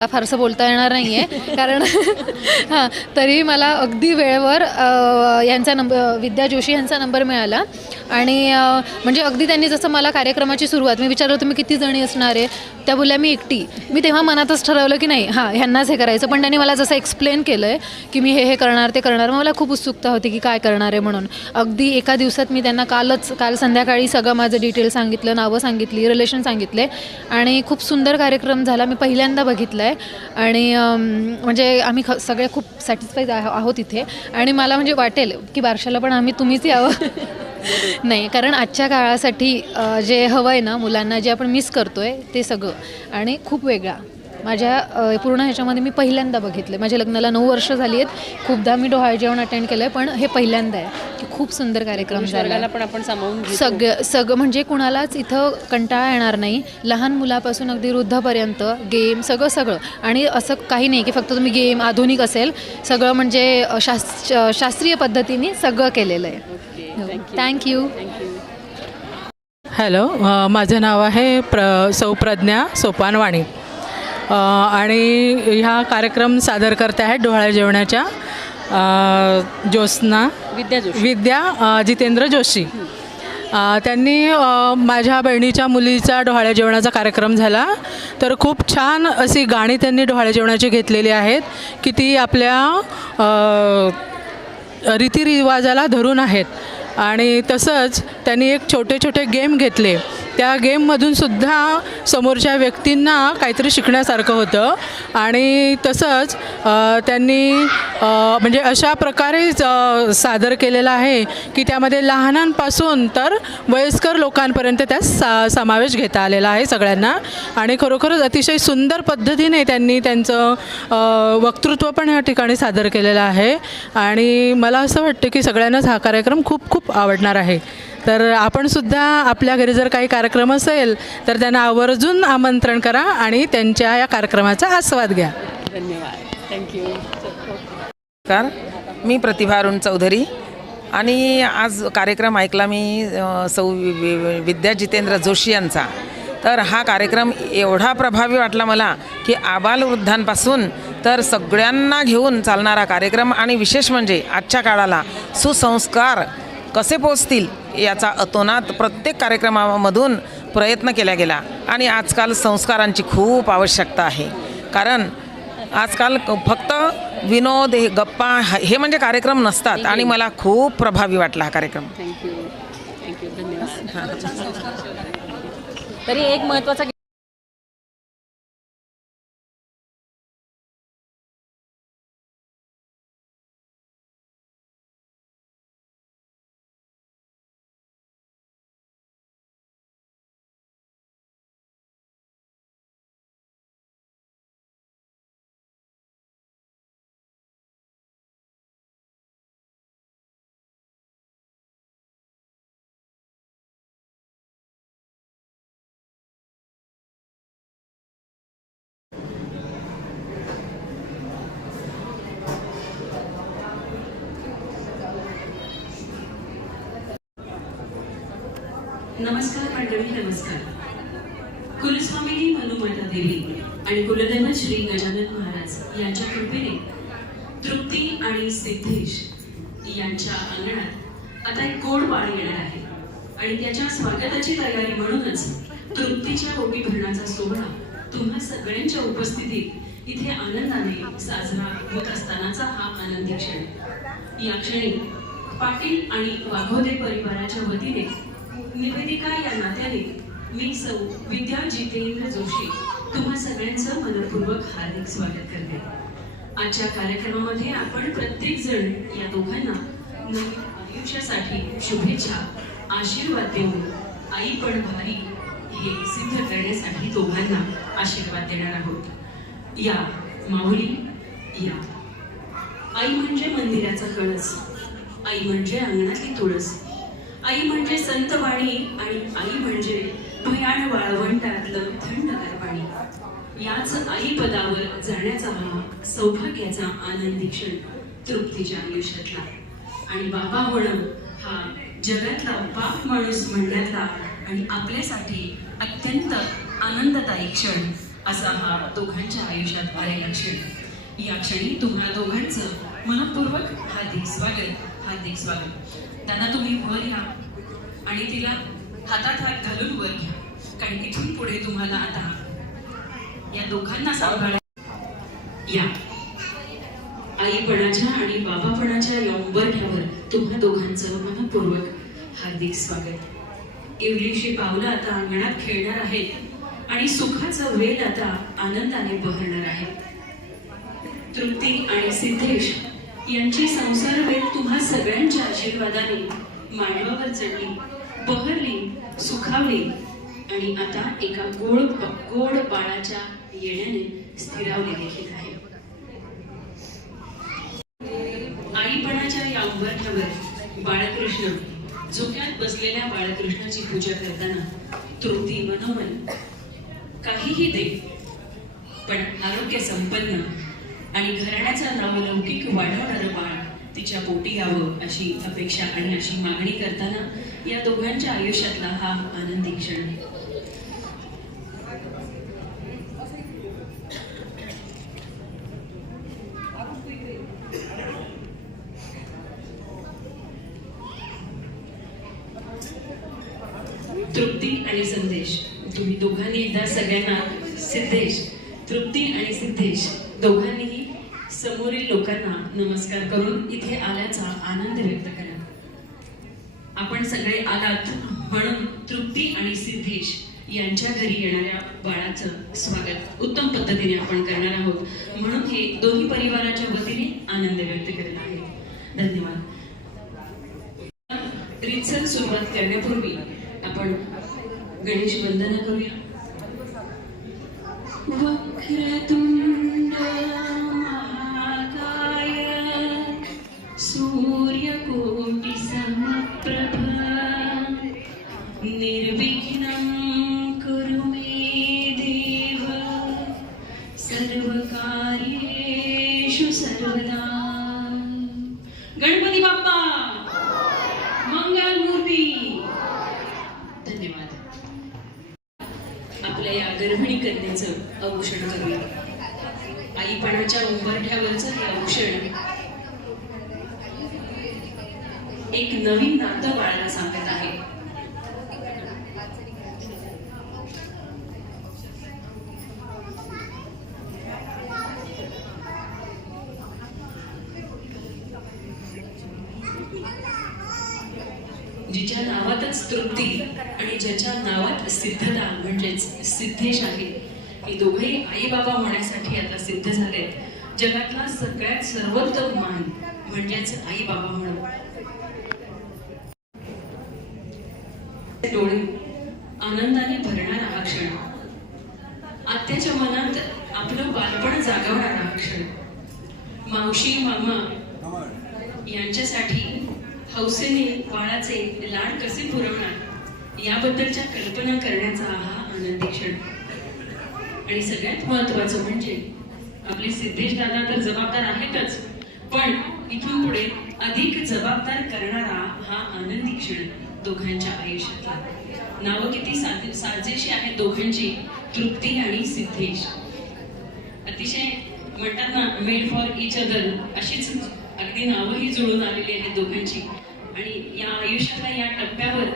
फारसं बोलता येणार नाही आहे कारण हां, तरी मला अगदी वेळेवर यांचा विद्या जोशी यांचा नंबर मिळाला आणि म्हणजे अगदी त्यांनी जसं मला कार्यक्रमाची सुरुवात मी विचारलं तुम्ही किती जणी असणार आहे, त्या बोलल्या मी एकटी. मी तेव्हा मनातच ठरवलं की नाही हां ह्यांनाच हे करायचं, पण त्यांनी मला जसं एक्सप्लेन केलं आहे की मी हे करणार ते करणार. मला खूप उत्सुकता होती की काय करणार आहे म्हणून. अगदी एका दिवसात मी त्यांना काल संध्याकाळी सगळं माझं डिटेल सांगितलं, नावं सांगितली, रिलेशन सांगितले आणि खूप सुंदर कार्यक्रम झाला. मी पहिल्यांदा बघितलं आहे आणि म्हणजे आम्ही सगळे खूप सॅटिस्फाईड आहोत इथे आणि मला म्हणजे वाटेल की बारशाला पण तुम्हीच यावं. नाही, कारण आजच्या काळासाठी जे हवं आहे ना मुलांना, जे आपण मिस करतो आहे ते सगळं आणि खूप वेगळा माझ्या पूर्ण ह्याच्यामध्ये मी पहिल्यांदा बघितलं. माझ्या लग्नाला 9 वर्ष झाली आहेत. खूपदा मी डोहाळे जेवण अटेंड केलं आहे, पण हे पहिल्यांदा आहे की खूप सुंदर कार्यक्रम झाला. पण आपण सामावून सगळं म्हणजे कुणालाच इथं कंटाळा येणार नाही. लहान मुलापासून अगदी वृद्धापर्यंत गेम सगळं आणि असं काही नाही की फक्त तुम्ही गेम आधुनिक असेल, सगळं म्हणजे शास्त्रीय पद्धतीने सगळं केलेलं आहे. थँक्यू. हॅलो, माझं नाव आहे सौ प्रज्ञा सोपानवाणी आणि ह्या कार्यक्रम सादर करते आहेत डोहाळे जेवणाच्या ज्योत्स्ना विद्या जितेंद्र जोशी. त्यांनी माझ्या बहिणीच्या मुलीचा डोहाळे जेवणाचा कार्यक्रम झाला, तर खूप छान अशी गाणी त्यांनी डोहाळे जेवणाची घेतलेली आहेत की ती आपल्या रीतिरिवाजाला धरून आहेत आणि तसंच त्यांनी एक छोटे गेम घेतले. त्या गेममधून सुद्धा समोरच्या व्यक्तींना काहीतरी शिकण्यासारखं होतं आणि तसंच त्यांनी म्हणजे अशा प्रकारे सादर केलेलं आहे की त्यामध्ये लहानांपासून तर वयस्कर लोकांपर्यंत त्यात समावेश घेता आलेला आहे सगळ्यांना आणि खरोखरच अतिशय सुंदर पद्धतीने त्यांनी त्यांचं वक्तृत्व पण या ठिकाणी सादर केलेलं आहे आणि मला असं वाटतं की सगळ्यांनाच हा कार्यक्रम खूप आवडणार आहे. तर आपणसुद्धा आपल्या घरी जर काही कार्यक्रम असेल तर त्यांना आवर्जून आमंत्रण करा आणि त्यांच्या या कार्यक्रमाचा आस्वाद घ्या. धन्यवाद. थँक्यू. नमस्कार, मी प्रतिभा अरुण चौधरी आणि आज कार्यक्रम ऐकला मी सौ विद्या जितेंद्र जोशी यांचा. तर हा कार्यक्रम एवढा प्रभावी वाटला मला की आबालवृद्धांपासून तर सगळ्यांना घेऊन चालणारा कार्यक्रम आणि विशेष म्हणजे आजच्या काळाला सुसंस्कार कसे पोचतील याचा अतोनात प्रत्येक कार्यक्रमामधून प्रयत्न केला गेला आणि आजकाल संस्कारांची खूप आवश्यकता आहे. कारण आजकाल फक्त विनोद हे गप्पा हे म्हणजे कार्यक्रम नसतात आणि मला खूप प्रभावी वाटला हा कार्यक्रम. थँक्यू. धन्यवाद. तरी एक महत्त्वाचा नमस्कार मंडळी, नमस्कार. कुलस्वामिनी मनुमाता देवी आणि कुलदैवत श्री गजानन महाराज यांच्या कृपेने तृप्ती आणि सिद्धेश यांच्या अंगणात आता एक गोड पाळी येणार आहे आणि त्याच्या स्वागताची तयारी म्हणूनच तृप्तीच्या ओटी भरण्याचा सोहळा तुम्हा सगळ्यांच्या उपस्थितीत इथे आनंदाने साजरा होत असतानाचा हा आनंदी क्षण. या क्षणी पाटील आणि वाघोदे परिवाराच्या वतीने निवेदिका या नात्याने मी सौ विद्या जितेंद्र जोशी तुम्हा सगळ्यांचं मनपूर्वक हार्दिक स्वागत करते. आजच्या कार्यक्रमामध्ये आपण प्रत्येक जण या दोघांना नवीन आयुष्यासाठी शुभेच्छा, आशीर्वाद देऊन आई पण भारी हे सिद्ध करण्यासाठी दोघांना आशीर्वाद देणार आहोत. या माऊली या. आई म्हणजे मंदिराचा कळस, आई म्हणजे अंगणातली तुळस, आई म्हणजे संतवाणी आणि आई म्हणजे भयान वाळवंटातलं थंडगार पाणी. याच आई पदावर जाण्याचा हा सौभाग्याचा आनंदी क्षण तृप्तीच्या आयुष्यातला आणि बाबा होणं हा जगातला बाप माणूस म्हणण्यातला आणि आपल्यासाठी अत्यंत आनंददायी क्षण असा हा दोघांच्या आयुष्यात आलेला क्षण. या क्षणी तुम्हा दोघांचं मनपूर्वक हार्दिक स्वागत, हार्दिक स्वागत. त्यांना तुम्ही वर या आणि तिला हातात हात घालून वर घ्या, कारण इथून पुढे तुम्हाला आता या दोघांना सांभाळा. या आईपणाच्या आणि बाबापणाच्या या उंबरठ्यावर तुम्हा दोघांचं मनपूर्वक हार्दिक स्वागत. एवढीशी पावलं आता अंगणात खेळणार आहेत आणि सुखाचं वेल आता आनंदाने बहरणार आहे. तृप्ती आणि सिद्धेश यांची संसार वेल तुम्हा सगळ्यांच्या आशीर्वादाने मांडवावर चढली, बहरली, सुखावली आणि आता एका गोड बाळाच्या येण्याने स्थिरावली देखील आहे. आईपणाच्या या उंबरठ्यावर बाळकृष्ण, झोक्यात बसलेल्या बाळकृष्णाची पूजा करताना तृप्ती मनोमन काहीही दे, पण आरोग्य संपन्न आणि घराण्याचा नावलौकिक वाढवणारं बाळ तिच्या पोटी यावं अशी अपेक्षा आणि अशी मागणी करताना या दोघांच्या आयुष्यातला हा आनंदी क्षण. तृप्ती आणि संदेश, तुम्ही दोघांनी एकदा सगळ्यांना सिद्धेश, तृप्ती आणि सिद्धेश दोघांनीही समोरील लोकांना नमस्कार करून इथे आल्याचा आनंद व्यक्त करा. आपण सगळे आलात म्हणून तृप्ती आणि सिद्धेश यांच्या घरी येणाऱ्या बाळाचं स्वागत उत्तम पद्धतीने आपण करणार आहोत, म्हणून हे दोन्ही परिवाराच्या वतीने आनंद व्यक्त करत आहे. धन्यवाद. रीतसर सुरुवात करण्यापूर्वी आपण गणेश वंदना करूया. वक्रतुंड महाकाय सूर्यकोटि समप्रभ निर्विघ्नं कुरु मे देव सर्वकार्येषु सर्वदा. गणपती बाप्पा मंगलमूर्ती. धन्यवाद. आपल्या या गर्भिणी कन्येचं औक्षण करूया. आईपणाच्या उंबरठ्यावरचं हे औक्षण एक नवीन नातं बाळाला सांगत आहे. जिच्या नावातच तृप्ती आणि ज्याच्या नावात सिद्धता म्हणजेच सिद्धेश आहे, हे दोघेही आई बाबा होण्यासाठी आता सिद्ध झालेत. जगातला सगळ्यात सर्वोत्तम मान म्हणजेच आई बाबा म्हणून. डोळे आनंदाने भरणारा हा क्षण, आत्याच्या मनात आपलं बालपण जागवणारा हा क्षण, मावशी मामा यांच्यासाठी हौसेने बाळाचे लाड कसे पुरवणार याबद्दलच्या कल्पना करण्याचा हा आनंदी क्षण. आणि सगळ्यात महत्वाचं म्हणजे आपले सिद्धेश दादा तर जबाबदार आहेतच, पण इथून पुढे अधिक जबाबदार करणारा हा आनंदी क्षण दोघांच्या आयुष्यातला. नावं किती साजेशी आहेत दोघांची, तृप्ती आणि सिद्धेश. अतिशय म्हणतात ना, मेड फॉर इच अदर, अशीच अगदी नावंही जुळून आलेली आहेत दोघांची. आणि या आयुष्यातल्या या टप्प्यावर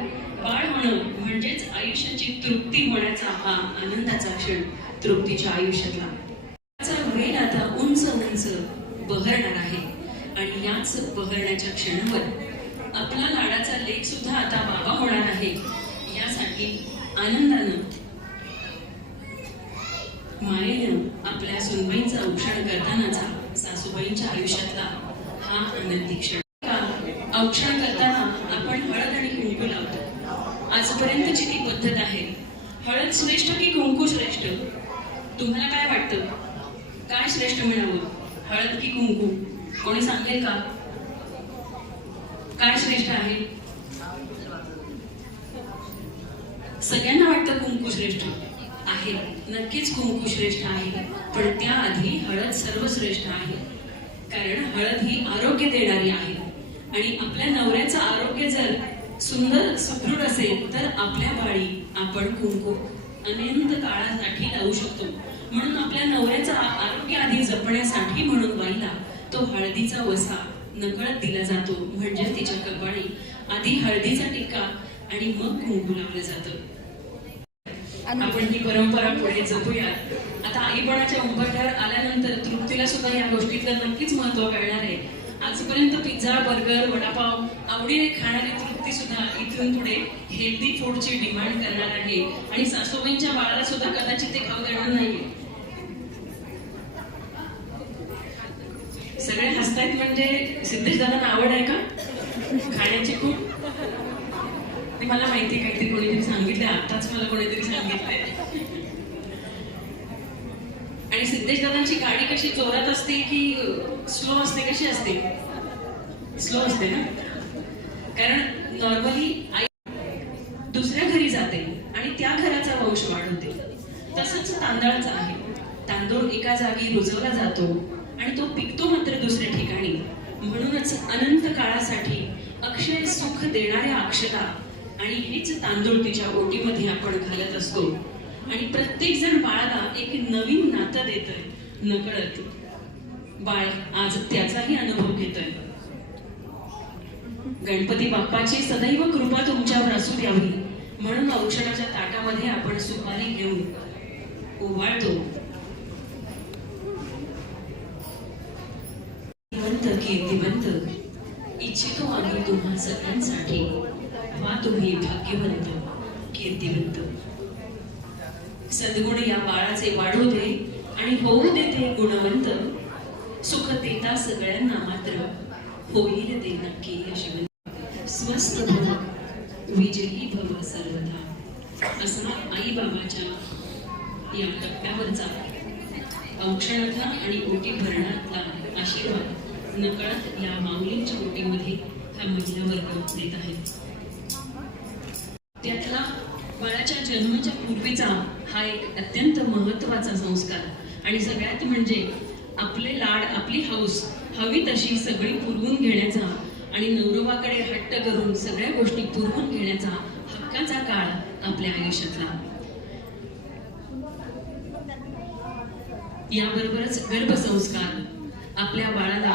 बाळ होणं म्हणजेच आयुष्याची तृप्ती होण्याचा हा आनंदाचा क्षण तृप्तीच्या आयुष्यातला. वेळ आता उंच उंच बहरणार आहे आणि याच बहरण्याच्या क्षणावर आपला लाडाचा लेक सुद्धा आता बाबा होणार आहे. यासाठी आनंदानं मायेनं आपल्या सुनबाईंचं औक्षण करतानाचा सासूबाईंच्या आयुष्यातला हा आनंदी क्षण. औक्षण करताना आपण हळद आणि कुंकू लावतो. आजपर्यंतची ती पद्धत आहे. हळद श्रेष्ठ की कुंकू श्रेष्ठ? तुम्हाला काय वाटतं? काय श्रेष्ठ म्हणावं, हळद की कुंकू? कोणी सांगेल का? काय श्रेष्ठ आहे? सगळ्यांना वाटतं कुंकू श्रेष्ठ आहे. नक्कीच कुंकू श्रेष्ठ आहे, पण त्याआधी हळद सर्वश्रेष्ठ आहे. कारण हळद ही आरोग्य देणारी आहे आणि आपल्या नवऱ्याचं आरोग्य जर सुंदर सुदृढ असेल तर आपल्या बाळी आपण कुंकू अनंत काळासाठी लावू शकतो. म्हणून आपल्या नवऱ्याचं आरोग्य आधी जपण्यासाठी म्हणून बाईला तो हळदीचा वसा नकळत दिला जातो. म्हणजे तिच्या कपाळी आधी हळदीचा टिक्का आणि मग कुंकू लावलं जातं. आपण ही परंपरा पुढे जपूयात. आता आईपणाच्या उंबरठ्यावर आल्यानंतर तृप्तीला सुद्धा या गोष्टीतलं नक्कीच महत्व कळणार आहे. आजपर्यंत पिझ्झा, बर्गर, वडापाव आवडीने खाणारी तृप्ती सुद्धा इथून पुढे हेल्दी फूडची डिमांड करणार आहे आणि सासूबाईंच्या बाळाला सुद्धा कदाचित ते खाऊ देणार नाहीये. सगळे हसतायत म्हणजे सिद्धेश दादांना आवड आहे का खाण्याची खूप? ते मला माहिती आहे, काहीतरी कोणीतरी सांगितलंय, आताच मला कोणीतरी सांगितलंय. आणि सिद्धेश दादांची गाडी कशी जोरात असते की स्लो असते, कशी असते? स्लो असते ना, कारण नॉर्मली आई दुसऱ्या घरी जाते आणि त्या घराचा वंश वाढवते. तसंच तांदळाचं आहे. तांदूळ एका जागी रुजवला जातो आणि तो पिकतो मात्र दुसऱ्या ठिकाणी. म्हणूनच अनंत काळासाठी अक्षय सुख देणाऱ्या अक्षता आणि हेच तांदूळ तिच्या ओटीमध्ये आपण घालत असतो. आणि प्रत्येक जण बाळाला एक नवीन नातं देतोय नकळत. बाळ आज त्याचाही अनुभव घेतोय. गणपती बाप्पाची सदैव कृपा तुमच्यावर असू द्यावी म्हणून औक्षणाच्या ताटामध्ये आपण सुपारी घेऊन ओवाळतो. कीर्तिवंत इच्छितो आम्ही तुम्हा सगळ्यांसाठी. व्हा तुम्ही भाग्यवंत कीर्तिवंत. सद्गुण या बाळाचे वाढू दे आणि होऊ दे ते गुणवंत. सुख देता सगळ्यांना मात्र होईल ते नक्की यशवंत. स्वस्थ भव विजयी भव सर्वथा. असा आई बाबाच्या या टप्प्यावरचा औक्षणातला आणि ओटी भरणातला आशीर्वाद नकळत या माऊलींच्या ओटीमध्ये हा महिला वर्ग देत आहे. त्यातला बाळाच्या जन्माच्या पूर्वीचा हा एक अत्यंत महत्वाचा संस्कार. आणि सगळ्यात म्हणजे आपले लाड, आपली हौस हवी तशी सगळी पुरवून घेण्याचा आणि नवरोबाकडे हट्ट करून सगळ्या गोष्टी पुरवून घेण्याचा हक्काचा काळ आपल्या आयुष्यातला. याबरोबरच गर्भसंस्कार. आपल्या बाळाला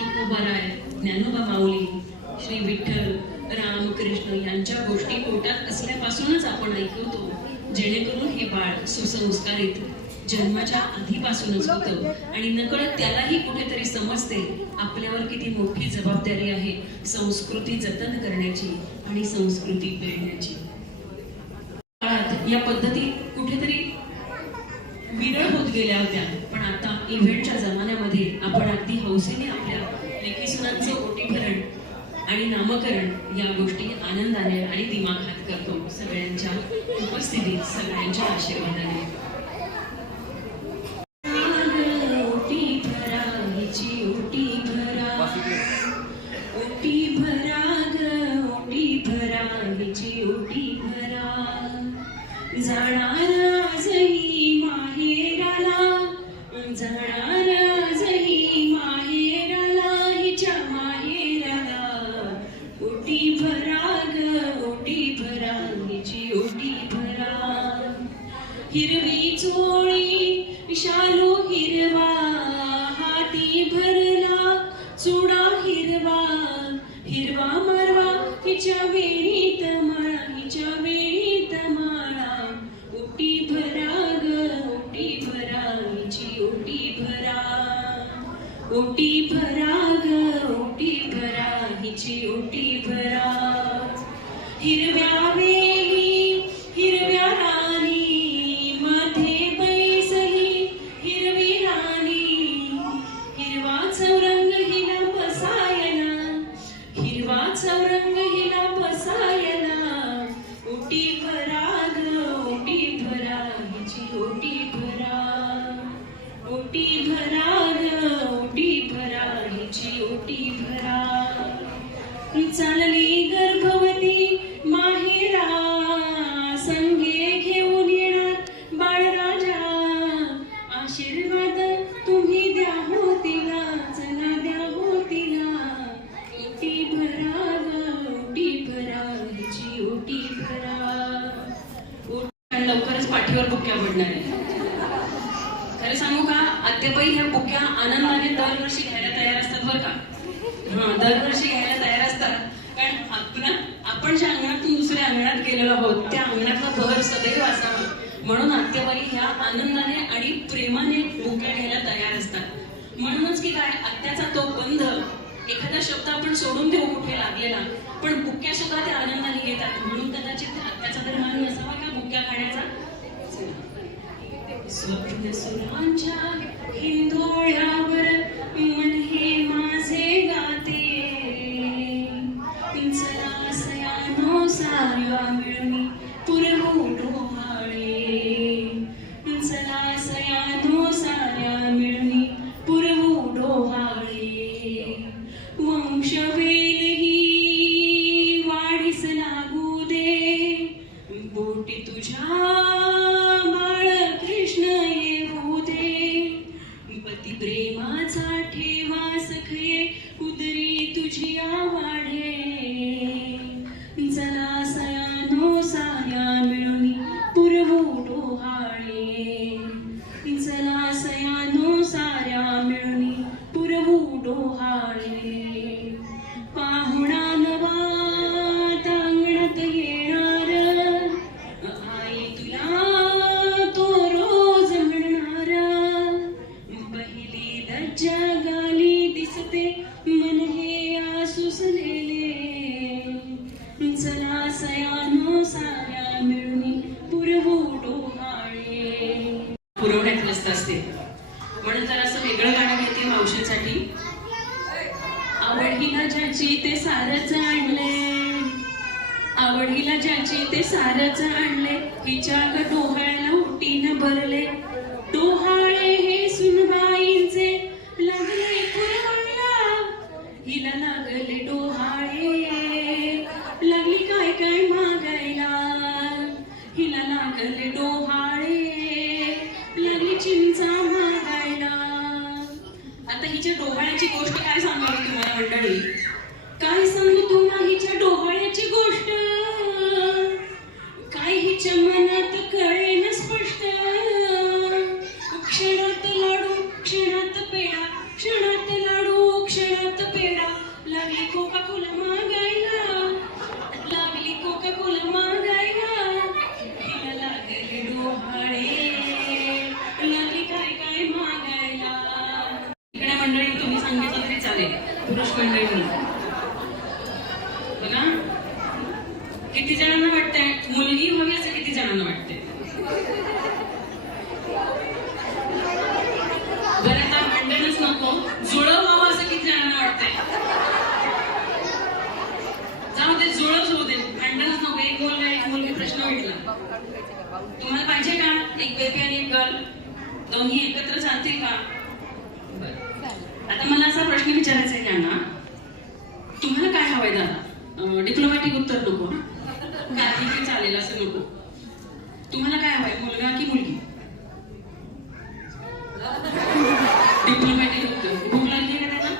तुकोबाराय, ज्ञानोबा माऊली, श्री विठ्ठल, रामकृष्ण यांच्या गोष्टी पोटात असल्यापासूनच आपण ऐकवतो, जेणेकरून हे बाळ सुसंस्कारित जन्माच्या आधीपासूनच होतं. आणि नकळत त्यालाही कुठेतरी समजते आपल्यावर किती मोठी जबाबदारी आहे संस्कृती जतन करण्याची आणि संस्कृती पेळण्याची. या पद्धती कुठेतरी विरळ होत गेल्या होत्या, पण आता इव्हेंटच्या जमान्यामध्ये आपण अगदी हौसेने आपल्या लेकीसुनांचे ओटीभरण आणि नामकरण या गोष्टी आनंदाने आणि दिमाखात करतो. सगळ्यांच्या उपस्थितीत, सगळ्यांच्या आशीर्वादाने. ओटी भरा हिची ओटी भरा, ओटी भरा ग ओटी भरा हिची ओटी भरा. जाणार आजही माहेराला, जाणार आजही माहेराला, हिच्या माहेराला. ओटी भरा ग ओटी भरा हिची ओटी भरा. हिरवी चोळी शालू हिरवा, हाती भरला चुडा हिरवा. हिरवा मारवा हिच्या वेणीत माळा, हिच्या वेणीत माळा. ओटी भरा ग ओटी भरा हिची ओटी भरा. ओटी भरा ग ओटी भरा हिची ओटी भरा. हिरव्या वेली हिरव्या राणी, मध्ये बैसली हिरवी राणी. हिरवा चौरंग हिला बसायला, हिरवा चौरंग हिला बसायला. ओटी भरा ग ओटी भरा हिची ओटी भरा. ओटी भरा ग ओटी भरा हिची ओटी भरा. चालली गर्भवती माहेरा, संगे घेऊन येणार बाळराजा. आशीर्वाद तुम्ही द्या हो तिला, चला द्या हो तिला. ओटी भरा ग ओटी भरा हिची ओटी भरा. लवकरच पाठीवर बुक्या पडणार आहे. खरं सांगू का, आत्याबाई ह्या बुक्या आनंदाने दरवर्षी घ्यायला तयार असतात बरं का. दरवर्षी घ्यायला तयार असतात. कारण आपण ज्या अंगणातून दुसऱ्या अंगणात गेलेलो आहोत त्या अंगणातला बहर सदैव असावा म्हणून आत्याबाई ह्या आनंदाने आणि प्रेमाने बुक्या घ्यायला तयार असतात. म्हणूनच की काय, आत्याचा तो बंध, एखादा शब्द आपण सोडून देऊ कुठे लागलेला, पण बुक्या सुद्धा त्या आनंदाने घेतात. म्हणून कदाचित आत्याचा तर मान नसावा का बुक्या खाण्याचा. स्वप्न सुरांच्या हिंदोळ्यावर मन हे माझे गाते, चला सयानो साऱ्या मिळून पुरवू डोहाळे, चला सयानो साऱ्या मिळून पुरवू डोहाळे. वंशवेल ही वाढीस लागू दे, बोटी तुझ्या बाळकृष्ण येऊ दे, पती प्रेमाचा ठेवा सखे उदरी तुझी वाढे, चला सयानो साऱ्या मिळून पुरवू डोहाळे, चला सयानो साऱ्या मिळून पुरवू डोहाळे. पाहुणा नवा अंगणात येणार, आई तुला तो रोज म्हणणार, पहिली लज्जा गाली दिसते मन हे आसुसलेले, चला सयानो साऱ्या मिळून पुरवू डोहाळे. पुरवण्यात व्यस्त असते म्हणून जरा असं वेगळं गाणं घेते मावशींसाठी. आवडीला ज्याची ते सारच आणले, आवडीला ज्याची ते सारच आणले, हिच्या ग डोहाळ्याला उटीनं भरले. डोहाळे हे सुनबाईंचे लागले पुरवायला, हिला लागले डोहाळे, लागली काय काय मागायला, हिला लागले डोहाळे, लागली चिंचा मागायला. आता हिच्या डोहाळ्याची गोष्ट काय सांगावी तुम्हाला मंडळी, काय सांगू तुम्हा हिच्या डोहाळ्याची गोष्ट, काय हिच्या मनात कळेना स्पष्ट. क्षणात लाडू क्षणात पेढा, क्षणात लाडू क्षणात पेढा, लागली कोका कोला मागायला, लागली कोका कोला मागायला, हिला लागले डोहाळे, लागली काय काय मागायला. इकडे मंडळी तुम्ही सांगितलं तरी चालेल, पुरुष मंडळी बघा किती जणांना वाटतंय मुलगी व्हावी असं किती जणांना वाटतंय. बरं आता भांडणच नको, जुळं व्हावं असं किती जणांना वाटतंय. जाऊ दे, जुळच होऊ दे, भांडणच नको. एक मुलगा एक मुलगी प्रश्न मिटला. तुम्हाला पाहिजे का एक बेबी आणि एक गर्ल, दोन्ही एकत्र चालतील का. आता मला असा प्रश्न विचारायचा आहे यांना, तुम्हाला काय हवंय दादा. डिप्लोमॅटिक उत्तर नको, काही चालेल असं नको. तुम्हाला काय हवंय, मुलगा की मुलगी. डिप्लोमॅटिक उत्तर. भूक लागली का त्यांना.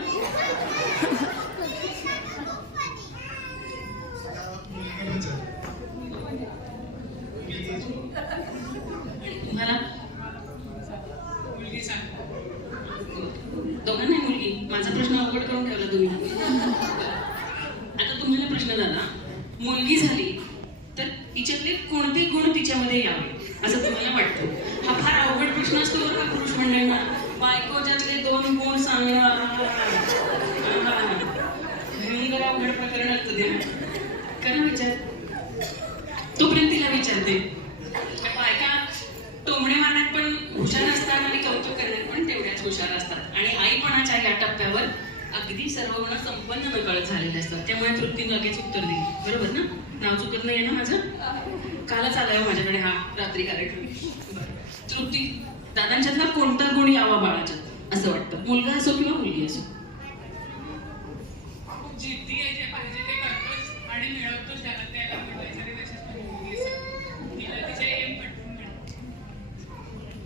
तुम्हाला मुलगी सांग. दोघांना मुलगी. माझा प्रश्न अवघड करून ठेवला तुम्ही. आता तुम्हाला प्रश्न झाला, मुलगी झाली तर तिच्यातले कोणते गुण तिच्यामध्ये यावे असं तुम्हाला वाटतं. हा फार अवघड प्रश्न असतो बरं का पुरुष मंडळींना. बायकोच्यातले 2 गुण सांगणं भयंकर अवघड प्रकरण असतं ते. करा विचार. तोपर्यंत तिला विचारते. बायका टोमणे मारण्यात पण हुशार असतात आणि कौतुक करण्यात पण तेवढ्याच हुशार असतात. आणि आईपणाच्या या टप्प्यावर अगदी सर्व गुण संपन्न नकळत झालेले असतात. त्यामुळे तृप्ती लगेच उत्तर दिली. बरोबर ना. नाव चुकत नाही ना माझं. कालच आलाय माझ्याकडे हा रात्री कार्यक्रम. तृप्ती, दादांच्यातला कोणता गुण यावा बाळाच्यात असं वाटतं. मुलगा असो किंवा मुलगी असो. जिद्दी आहे, जे पाहिजे ते करतोच आणि मिळवतोच. त्याला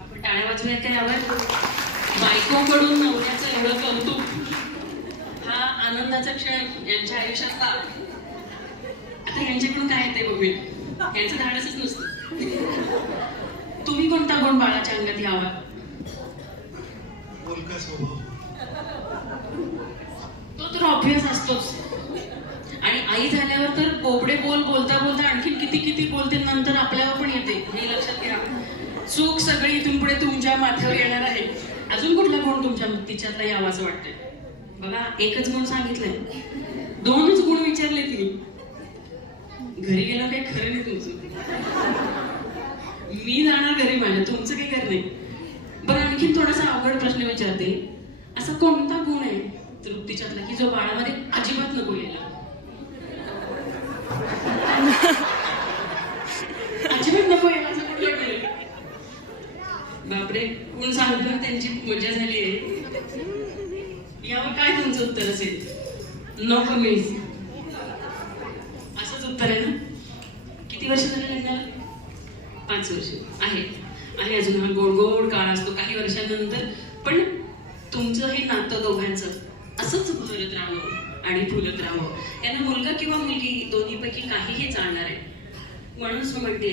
आपण टाळ्या वाजवण्यात काय हवंय. बायकोकडून नवऱ्याचं एवढं कौतुक, हा आनंदाचा क्षण यांच्या आयुष्यात का. आता यांच्याकडून काय येते बघूया. यांचं धाडसच नसतं. तुम्ही कोणता गुण बाळाच्या अंगात यावा. बोलका स्वभाव. तो तर ऑब्वियस असतोच. आणि आई झाल्यावर तर बोबडे बोलता बोलता आणखी किती किती बोलते, नंतर आपल्यावर पण येते, हे लक्षात घ्या. चूक सगळी इथून पुढे तुमच्या माथ्यावर येणार आहे. अजून कुठला गुण तुमच्या तिच्यातला यावा असं वाटतंय? बघा, एकच गुण सांगितलंय, 2च गुण विचारले तिने. घरी गेलं काही खरं नाही तुमचं. मी जाणार घरी माझ्या, तुमचं काही खरं नाही. बरं, आणखी थोडासा अवघड प्रश्न विचारते. असा कोणता गुण आहे तृप्तीच्यातला की जो बाळामध्ये अजिबात नको यायला? अजिबात नको यायला असं कुठलं गुण आहे? बापरे, गुण सांगताना त्यांची मजा झाली आहे. यावर काय तुमचं उत्तर असेल? No comments. असंच उत्तर आहे ना? किती वर्ष झाले लग्नाला? 5 वर्ष आहे अजून. हा गोड गोड काळ असतो काही वर्षांनंतर, पण तुमचं हे नातं दोघांचं असंच भरत राहावं आणि फुलत राहावं. त्यांना मुलगा किंवा मुलगी दोन्हीपैकी काहीही चालणार आहे. म्हणूनच म्हणते,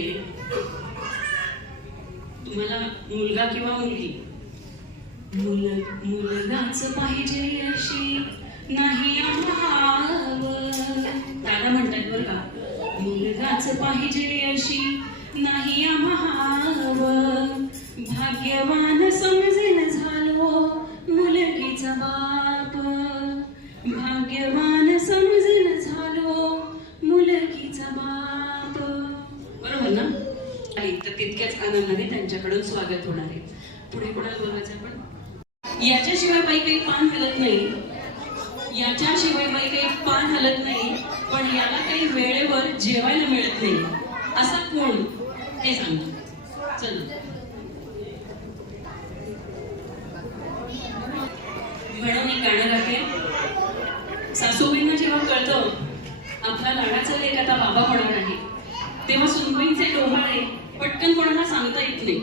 तुम्हाला मुलगा किंवा मुलगी, मुलगाच पाहिजे अशी नाही आम्हावं. दादा म्हणतात बरं का, मुलगाच पाहिजे अशी नाही आम्हावं. भाग्यवान समजेल झालो मुलगीचा बाप. भाग्यवान समजेल झालो मुलगीचा बाप. बरोबर ना? तर तितक्याच आनंदाने त्यांच्याकडून स्वागत होणार आहे. पुढे कोणाला बोलायचं आपण? याच्याशिवाय बाई काही पान हलत नाही, याच्याशिवाय बाई काही पान हलत नाही, पण याला काही वेळेवर जेवायला मिळत नाही. असा कोण हे सांगा. चला. म्हणून एक गाणं गाते. सासूबाईंना जेव्हा कळतं आपला लाडाचा लेक आता बाबा होणार आहे, तेव्हा सुनबाईंचे डोहाळे पटकन कोणाला सांगता येत नाही.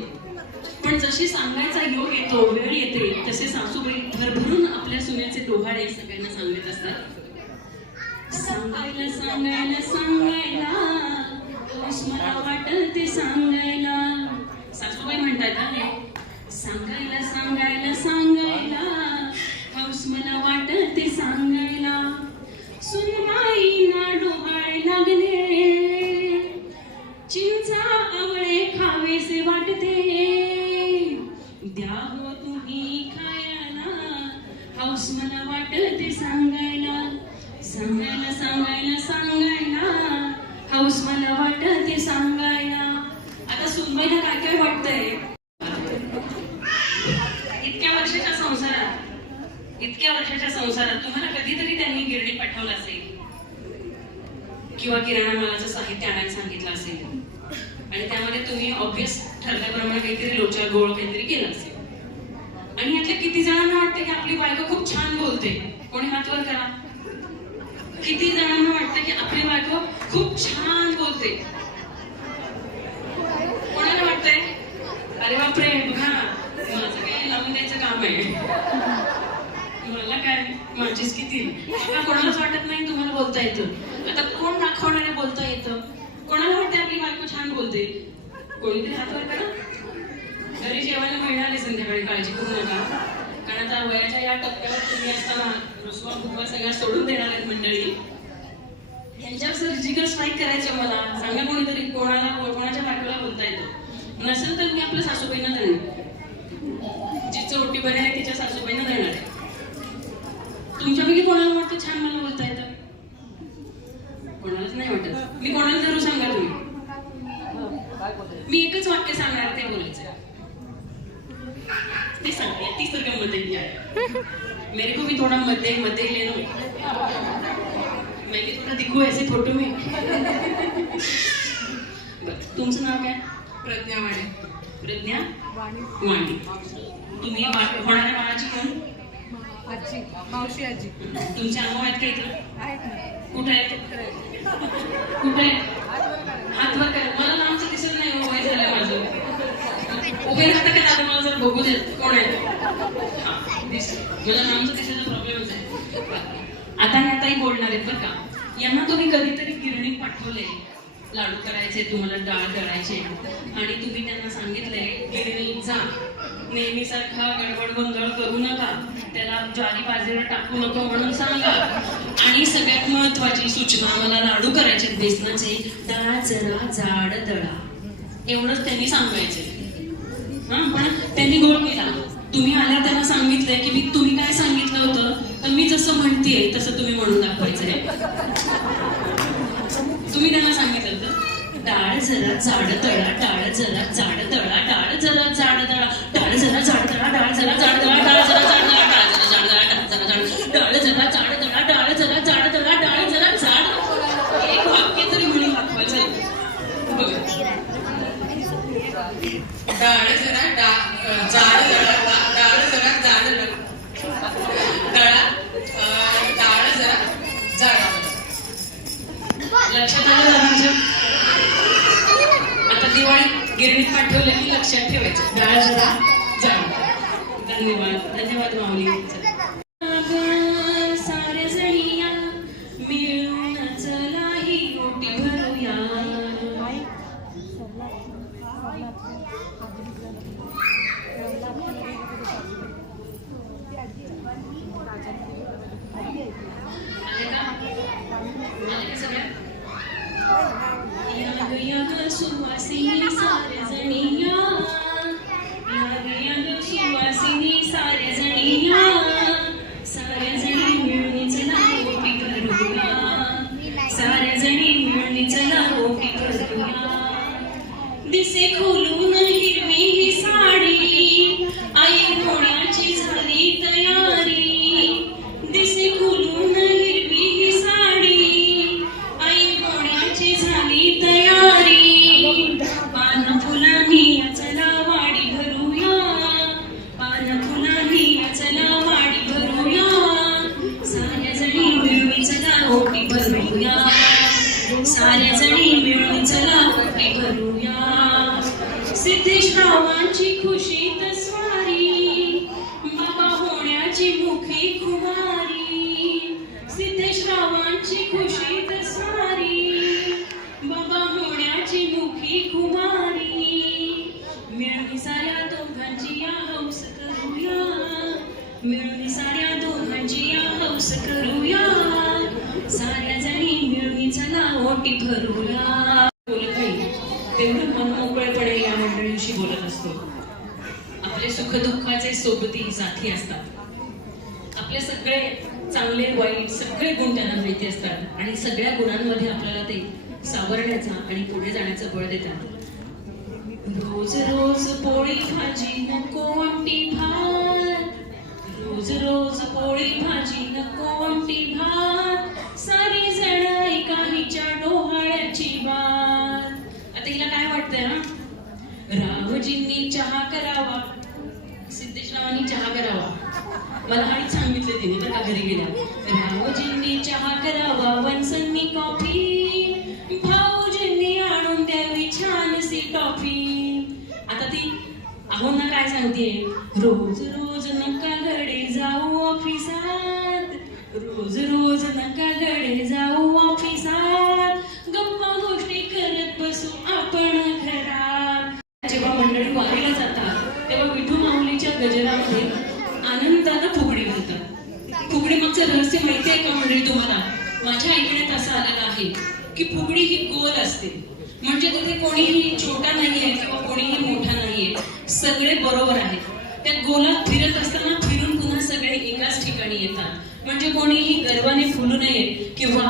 पण जशी सांगायचा योग येतो, वेळ येते, तसे सासूबाई भरभरून आपल्या सुनेचे डोहाळे सगळ्यांना सांगत असतात. सांगायला सांगायला सांगायला हौस मला वाटत ते सांगायला. सासूबाई म्हणतात ना, सांगायला सांगायला सांगायला हौस मला वाटत ते सांगायला. सुनबाईंना डोहाळे लागले, चिंचा आवळे खावेसे वाटते, द्या हो तुम्ही खायला हौस मला वाटत ते सांगायला. सांगायला सांगायला सांगायला हौस मला वाटत ते सांगायला. आता सुनबाईला काय काय वाटतंय? इतक्या वर्षाच्या संसारात तुम्हाला कधीतरी त्यांनी गिरणी पाठवलं असेल किंवा किराणा मालाचं साहित्य आणायला सांगितलं असेल, आणि त्यामध्ये तुम्ही ऑब्वियस ठरल्याप्रमाणे काहीतरी लोचा गोळ काहीतरी केला असेल. आणि यातल्या किती जणांना वाटतं की आपली बायको खूप छान बोलते? कोणी हात वर करा. किती जणांना वाटतं की आपली बायको खूप छान बोलते? कोणाला वाटतंय? अरे बापरे, बघा माझं काही लावून द्यायचं काम आहे, मला काय माझीच किती. आता कोणालाच वाटत नाही तुम्हाला बोलता येतं. आता कोण दाखवणारे बोलता येतं? कोणाला वाटतं आपली बायको छान बोलते? कोणीतरी हात वर करा. घरी जेवायला मिळणार आहे संध्याकाळी, काळजी करू नका. कारण आता वयाच्या या टप्प्यावर तुम्ही असताना रुसवा फुगवा सगळ्या सोडून देणार आहेत मंडळी. यांच्यावर सर्जिकल स्ट्राईक करायचं मला. सांगा कोणीतरी कोणाच्या बायकोला बोलता येतं. नसेल तर मी आपल्या सासूबाईंना देणार. जिचं ओटी बरी आहे तिच्या सासूबाईंना देणार आहे. तुमच्यापैकी कोणाला वाटतं छान मला बोलता येतं? कोणालाच नाही वाटत. मी कोणाला धरू सांगा तुम्ही? मी एकच वाक्य सांगणार, ते बोलायचं. ते सांगते, तीच तर गंमत आहे. मेरे को भी थोड़ा मध्य ले लो, मैं भी थोड़ा दिखू ऐसे फोटो में. तुमचं नाव काय? प्रज्ञा वाणे. प्रज्ञा वाणी. तुम्ही होणाऱ्या बाळाची कोण? आजी, मावशी आजी. तुमच्या अनुभव आहेत का इथं? आहेत ना. कुठे आहेत? कुठे आहेत? हात वर करा. मला नामचं दिसत नाही, वय झालं माझं. उभे राहता का दादा? मला जर बघू देत. कोण आहे? मला नामचं दिसायचा प्रॉब्लेमच आहे. आता ताई बोलणार आहेत बरं का. यांना तुम्ही कधीतरी गिरणीत पाठवले, लाडू करायचे, तुम्हाला डाळ करायचे, आणि तुम्ही त्यांना सांगितलंय गिरणीत जा नेहमीसारखा गडबड गोंधळ करू नका, त्याला ज्वारी बाजरीला टाकू नको म्हणून सांगा. आणि सगळ्यात महत्वाची सूचना, मला लाडू करायचे बेसनाचे, दळा जरा जाड दळा, एवढंच त्यांनी सांगायचे. हा, पण त्यांनी गोळ केला. तुम्ही आल्या त्यांना सांगितलंय की मी तुम्ही काय सांगितलं होतं, तर मी जसं म्हणतेय तसं तुम्ही म्हणून दाखवायचंय. तुम्ही त्यांना सांगितलं होतं, डाळ जरा जाड दळा, डाळ जरा जाड दळा, डाळ जरा जाड दळा, डाळ जरा जाड दळा, डाळ जरा जाड दळा, डाळ जरा जाड दळा, डाळ जरा जाड दळा, डाळ जरा जाड दळा, डाळ जरा जाड दळा, डाळ जरा जाड. एक वाक्य तरी म्हणून दाखवायचं. बघा, डाळ जरा जाड दळा, डाळ जरा जाड दळा, डाळ जरा जाड. लक्षात आलं ना? आता दिवाळी गिरणीत पाठवलं की लक्षात ठेवायचं, डाळ जरा जाड. धन्यवाद, धन्यवाद माऊली. साऱ्या जणिया मिळून चला ही ओटी भरूया. याग याग सुवासिनी साऱ्या जणिया, याग याग सुवासिनी साऱ्या जणिया, साऱ्या जणी मिळून चला ओटी भरूया, साऱ्या जणी मिळून चला ओटी भरूया. दिसे खोलून हिरवी ही साडी, आई होण्याची झाली तयारी. दिसे खोलून हिरवी ही साडी, आई होण्याची झाली तयारी. पान फुलांनी चला वाडी भरूया, पान फुलांनी चला वाडी भरूया, साऱ्या जणी मिळून चला ओटी भरूया, साऱ्या जणी मिळून चला ओटी भरूया. सिद्धेश्वरांची खुशीत स्वारी, बाबा होण्याची मुखी कुमारी. सिद्धेश्वरांची खुशीत स्वारी, बाबा होण्याची मुखी कुमारी. मिळून साऱ्या दोघांची या हौस करूया, मिळून साऱ्या दोघांची या हौस करूया, साऱ्या जणी मिळून चला ओटी भरूया. बोलत नाही तेवढं मन मोकळेपणे या मंडळींशी बोलत असतो. आपले सुखदुःखाचे सोबती साथी असतात. आपले सगळे चांगले वाईट सगळे गुण त्यांना माहिती असतात आणि सगळ्या गुणांमध्ये आपल्याला ते सावरण्याचा आणि पुढे जाण्याचं बळ देतात. रोज रोज पोळी भाजी नको आमटी भात, रोज रोज पोळी भाजी नको आमटी भात, सारी जण एका हिच्या डोहाळ्याची बात. आता हिला काय वाटतंय ना, रावजींनी चहा करावा, सिद्धेश्वरांनी चहा करावा. मला हाच सांगितले तिने बरं का घरी गेल्या. रावजींनी चहा करावा, वंसांनी कॉफी, भाऊजींनी आणून द्यावी छानशी टॉफी. आता ती आहोंना काय सांगते, रोज रोज नका गडे जाऊ ऑफिसात, रोज रोज नका गडे जाऊ ऑफिसात, गप्पा गोष्टी करत बसू आपण घरात. जेव्हा मंडळी वारीला जातात तेव्हा विठू माऊलीच्या गजरामध्ये आनंदानं फुगडी घालतात. फुगडी मागचं रहस्य माहिती आहे का मंडळी तुम्हाला? माझ्या ऐकण्यात असं आलेलं आहे की फुगडी ही गोल असते, म्हणजे तिथे कोणीही छोटा नाहीये किंवा कोणीही मोठा नाहीये, सगळे बरोबर आहेत. त्या गोलात फिरत असताना फिरून पुन्हा सगळे एकाच ठिकाणी येतात, म्हणजे कोणीही गर्वाने फुलू नये किंवा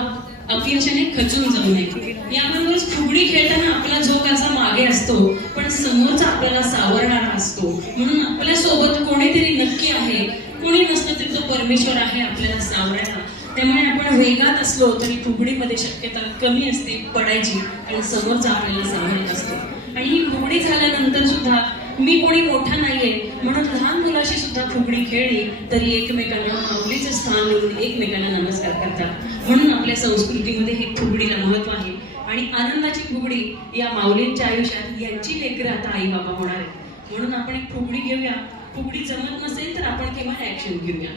अपयशाने खचून जाऊ नये. याबरोबरच फुगडी खेळताना आपला जो कसा मागे असतो पण समोरचा आपल्याला सावरणारा असतो, म्हणून आपल्या सोबत कोणीतरी नक्की आहे, कोणी नसलं तरी तो परमेश्वर आहे आपल्याला सावरायला. त्यामुळे आपण वेगात असलो तरी फुगडीमध्ये शक्यता कमी असते पडायची आणि समोरचा आपल्याला सावरत असतो. आणि ही फुगडी झाल्यानंतर सुद्धा मी कोणी मोठा नाहीये म्हणून लहान मुलाशी सुद्धा फुगडी खेळली तरी एकमेकांना माऊलीचे स्थान देऊन एकमेकांना नमस्कार करतात. म्हणून आपल्या संस्कृतीमध्ये हे फुगडीला महत्व आहे आणि आनंदाची फुगडी या माऊलींच्या आयुष्यात यांची लेकरं आता आई बाबा होणार आहेत. म्हणून आपण एक फुगडी घेऊया. फुगडी जमत नसेल तर आपण केव्हा ऍक्शन घेऊया.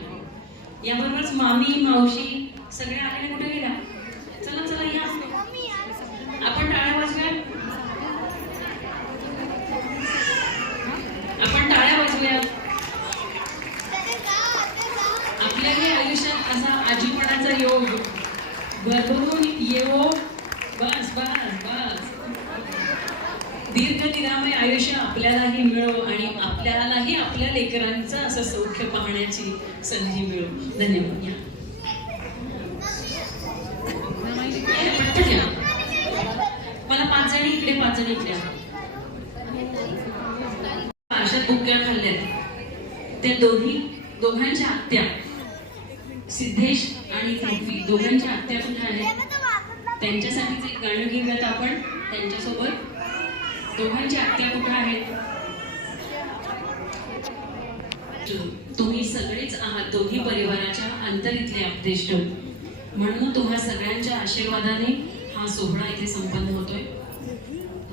याबरोबरच मामी मावशी सगळ्या आलेल्या कुठे गेल्या? चला चला या, आपण टाळ्या वाजूया, आपण टाळ्या वाजूया. भरभरून येवो. बस बस बस. दीर्घ निरामय आयुष्य आपल्यालाही मिळो आणि आपल्यालाही आपल्या लेकरांचं असं सौख्य पाहण्याची संधी मिळो. धन्यवाद. या पटकन या. मला 5 जणी इकडे 5 जणी इकडे. अशात बुक्या खाल्ल्यात त्या दोघांच्या आत्या सिद्धेश आणि पृथ्वी दोघांच्या आत्या कुठे आहेत त्यांच्यासाठीच एक गाणं घेऊयात आपण त्यांच्यासोबत. दोघांच्या आत्या कुठे आहेत? तुम्ही सगळेच आहात दोन्ही परिवाराच्या अंतरीतले अपदेष्ट. म्हणून तुम्हा सगळ्यांच्या आशीर्वादाने हा सोहळा इथे संपन्न होतोय.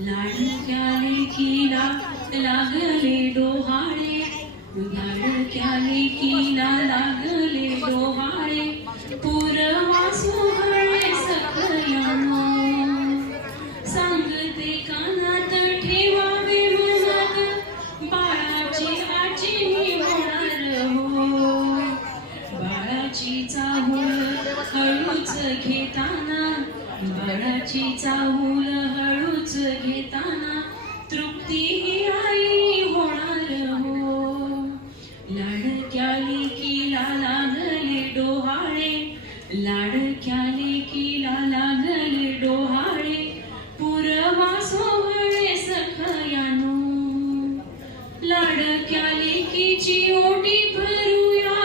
लाडक्या लेकीला लागले डोहाळे, लाडक्या लेकीला लागले डोहाळे, पुरवा सोहळे सगळ्यांना. सांगते कानात ठेवावे मनात, बाळाची आजी होणार हो. बाळाची चाहूल हळूच घेताना, बाळाची चाहूल हळूच घेताना, तृप्ती ही आई होणार हो. लाडक्या लेकीला लागले डोहाळे, लाडक्या लेकीला लागले डोहाळे, पुरवा सोहळे सखयानो. लाडक्या लेकीची ओटी भरूया,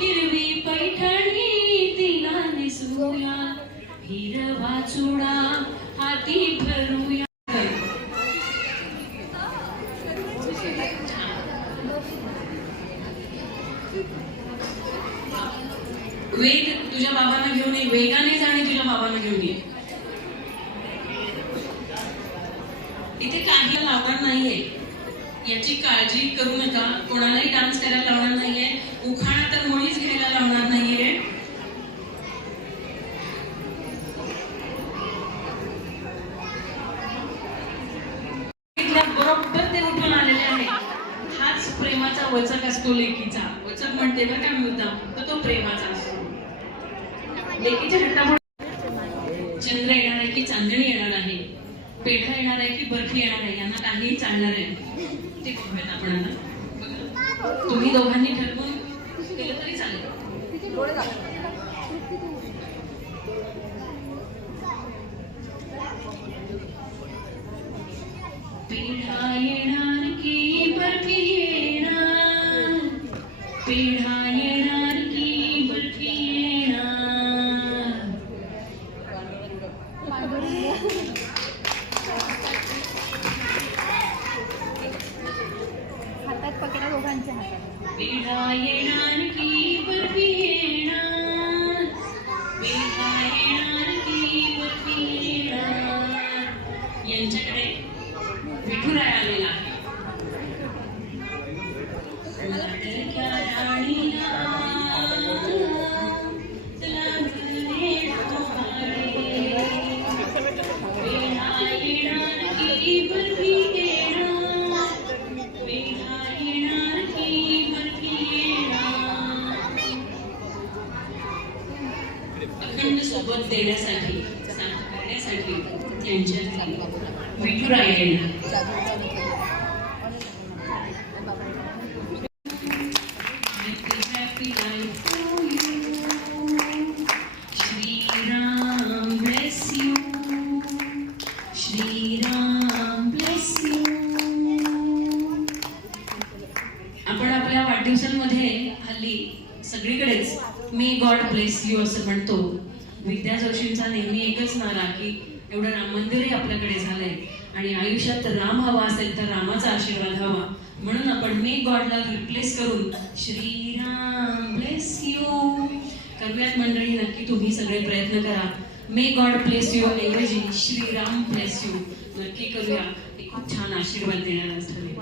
हिरवी पैठणी तिला नेसूया, हिरवा चुडा हाती भरूया. वेग तुझ्या बाबांना घेऊन ये, वेगाने जाणे तुझ्या बाबांना घेऊन ये. इथे काही लावणार नाहीये याची काळजी करू नका. कोणालाही डान्स करायला लावणार नाहीये, उखाणा तर मुळीच घ्यायला लावणार नाहीये. बरोबर ते उठून आलेले आहे. हाच प्रेमाचा वचक असतो लेकीचा. वचक म्हणते बरं का मुद्दाम, तर तो प्रेमाचा असतो. लेकीच्या हट्टामुळे चंद्र येणार आहे की चांदणी येणार आहे, पेढा येणार आहे की बर्फी येणार आहे, यांना काहीही चालणार आहे ते बघूयात आपण आता. तुम्ही दोघांनी ठरवून केलं तरी चालेल. पेढा येणार की बर्फी येणार, पेढा येणार की बर्फी येणार. पेढा येणार की बर्फी येणार, पेढा येणार की बर्फी येणार. यांच्याकडे विठुराय आलेला आहे. लाडक्या राणीला लागले डोहाळे, पेढा येणार की बर्फी येणार, पेढा येणार की बर्फी येणार. अखंड सोबत देण्यासाठी साथ करण्यासाठी त्यांच्या विठुराय येणार. Happy life for you. Shri Ram bless you. Shri Ram bless you. आपण आपल्या वाढदिवसांमध्ये हल्ली सगळीकडेच मे गॉड ब्लेस यू असं म्हणतो. विद्या जोशींचा नेहमी एकच नारा की एवढं राम मंदिरही आपल्याकडे झालंय आणि आयुष्यात राम हवा असेल तर रामाचा आशीर्वाद हवा. म्हणून आपण मे गॉडला रिप्लेस करून श्रीराम ब्लेस यू करूयात. मंडळी नक्की तुम्ही सगळे प्रयत्न करा. मे गॉड ब्लेस यू ऐवजी श्रीराम ब्लेस यू नक्की करूया. खूप छान आशीर्वाद देणारा ठरेल.